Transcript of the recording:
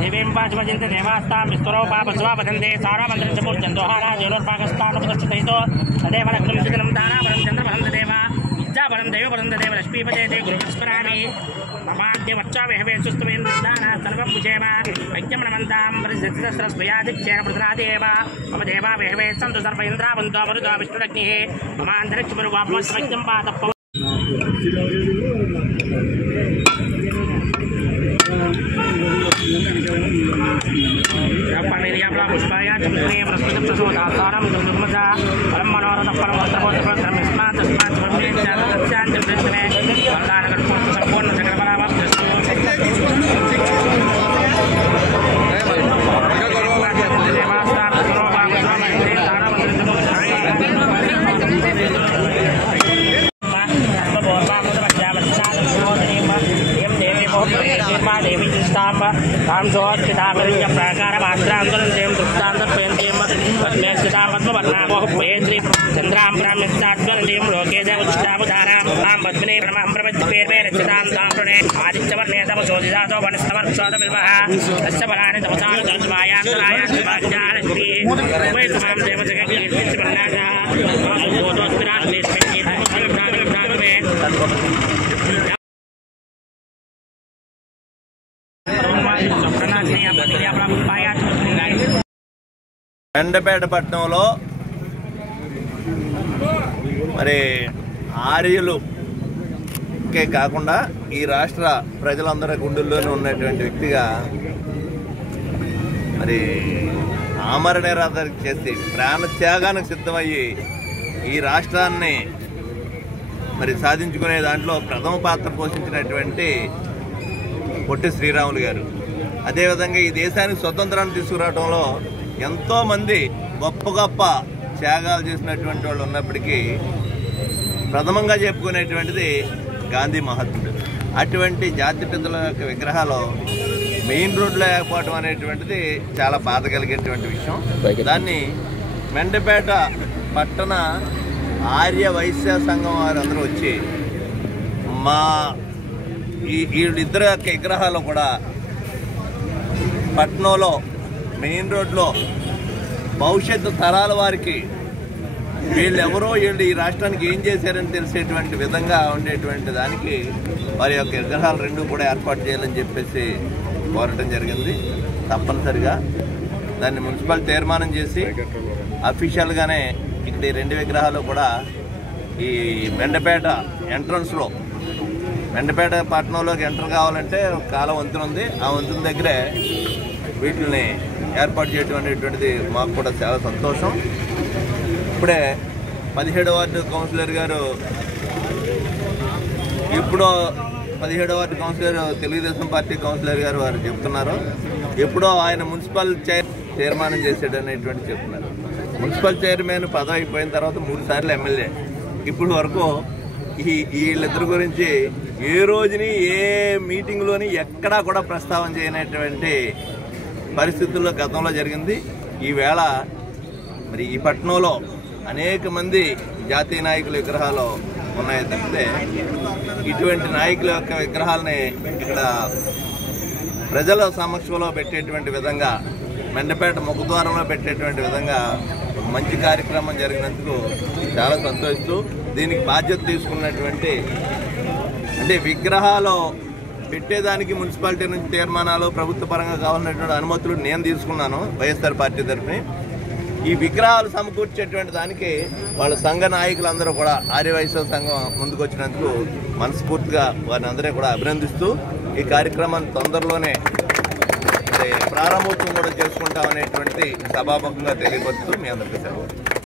देवेम्बाजमजन्ते देवास्तां विस्तुरोपा बसवा वदन्ते सारामन्त्रं चमूर्जन्दोहारा जलोर्पाकस्तानुपतिष्ठितो तदेव लग्नं चिदनं दानावरं चन्द्रवरं देवा इच्छावरं देववरं देव लक्ष्मीपदे ते गुरुस्मरामि ममाद्यवच्चावेहवे सुस्तुमेन्द्रदाना सर्वं भुजेम यज्ञमनमन्तां परिसहस्रस्वयादिक्षेण प्रदनादेव मम देवा वेहवे सन्तु सर्व इन्द्रावन्तो मरुतो विष्णुरग्निः ममान्तरिक्षमरुवापमस्वज्ञं पातः पुष्पाया चंद्रे प्रस्मित प्रसोदासारं दुर्मजा परम मनोरथ परम वस्त्रपोत्रम स्मात् तस्मात् ब्रह्मे चारत्यां चन्द्रमे वरदानगण संपूर्ण जगन्मनामस्तु देवी चिस्तांब काम जोत चिदामरिय प्राकार मात्रांतरं देव दुष्टांतर पेंतेम पद्मे चिदा पद्मवर्णा मोह पेंद्री चंद्रां ब्रह्मस्तात्मन देव लोके देव चिदावधारां आम पद्मने ब्रह्मं प्रपंच पेर्मे रचितां दाम्रणे आदित्यवर्णे तव सोदिदातो वनस्तवर सोद विल्वः तस्य बलानि तवसार जन्मायां करायां शिवाज्ञानश्री वै तमाम देव जगत् कीर्तिं वर्णाजा बोधोत्तरां देशमेति ब्राह्मणे మెండపేట పట్టణంలో మరి ఆర్యులుకే కాకుండా ఈ రాష్ట్ర ప్రజలందరి గుండెల్లోనే ఉన్నటువంటి వ్యక్తిగా మరి ఆమర నిరాధన చేసి ప్రాణత్యాగానికి సిద్ధమయ్యి ఈ రాష్ట్రాన్ని మరి సాధించుకునే దాంట్లో ప్రథమ పాత్ర పోషించినటువంటి పొట్టి శ్రీరాములు గారు. అదేవిధంగా ఈ దేశానికి స్వతంత్రాన్ని తీసుకురావడంలో ఎంతోమంది గొప్ప గొప్ప త్యాగాలు చేసినటువంటి వాళ్ళు ఉన్నప్పటికీ ప్రథమంగా చెప్పుకునేటువంటిది గాంధీ మహాత్ముడు. అటువంటి జాతిపితల యొక్క విగ్రహాలు మెయిన్ రోడ్లో లేకపోవడం అనేటువంటిది చాలా బాధ కలిగేటువంటి విషయం. దాన్ని మెండపేట పట్టణ ఆర్య వైశ్య సంఘం వారందరూ వచ్చి మా వీళ్ళిద్దరు యొక్క విగ్రహాలు కూడా పట్నంలో మెయిన్ రోడ్లో భవిష్యత్తు తరాల వారికి వీళ్ళు ఈ రాష్ట్రానికి ఏం చేశారని తెలిసేటువంటి విధంగా ఉండేటువంటి దానికి వారి యొక్క విగ్రహాలు రెండు కూడా ఏర్పాటు చేయాలని చెప్పేసి కోరటం జరిగింది. తప్పనిసరిగా దాన్ని మున్సిపల్ తీర్మానం చేసి అఫీషియల్గానే ఇక్కడ ఈ రెండు విగ్రహాలు కూడా ఈ మెండపేట ఎంట్రన్స్లో మెండపేట పట్టణంలోకి ఎంటర్ కావాలంటే కాలం వంతెన ఉంది. ఆ వంతెన దగ్గరే వీటిని ఏర్పాటు చేయడం అనేటువంటిది మాకు కూడా చాలా సంతోషం. ఇప్పుడే 17వ వార్డు కౌన్సిలర్ గారు తెలుగుదేశం పార్టీ కౌన్సిలర్ గారు వారు చెప్తున్నారు, ఎప్పుడో ఆయన మున్సిపల్ తీర్మానం చేసాడు అనేటువంటి చెప్తున్నారు. మున్సిపల్ చైర్మన్ పదవి అయిపోయిన తర్వాత 3 సార్లు ఎమ్మెల్యే. ఇప్పుడు వరకు వీళ్ళిద్దరి గురించి ఏ రోజుని ఏ మీటింగ్లోని ఎక్కడా కూడా ప్రస్తావన చేయనటువంటి పరిస్థితుల్లో గతంలో జరిగింది. ఈవేళ మరి ఈ పట్టణంలో అనేక మంది జాతీయ నాయకుల విగ్రహాలు ఉన్నాయి తప్పితే ఇటువంటి నాయకుల యొక్క విగ్రహాలని ఇక్కడ ప్రజల సమక్షంలో పెట్టేటువంటి విధంగా మెండపేట ముఖద్వారంలో పెట్టేటువంటి విధంగా మంచి కార్యక్రమం జరిగినందుకు చాలా సంతోషిస్తూ దీనికి బాధ్యత తీసుకున్నటువంటి అంటే విగ్రహాలు పెట్టేదానికి మున్సిపాలిటీ నుంచి తీర్మానాలు ప్రభుత్వ పరంగా కావాలన్నటువంటి అనుమతులు నేను తీసుకున్నాను వైఎస్ఆర్ పార్టీ తరఫున. ఈ విగ్రహాలు సమకూర్చేటువంటి దానికి వాళ్ళ సంఘ నాయకులందరూ కూడా ఆర్యవైశ్య సంఘం ముందుకు వచ్చినందుకు మనస్ఫూర్తిగా వారిని అందరూ కూడా అభినందిస్తూ ఈ కార్యక్రమాన్ని తొందరలోనే ప్రారంభోత్సవం కూడా చేసుకుంటామనేటువంటి సభాముఖంగా తెలియపరుస్తూ మీ అందరికీ సెలవు.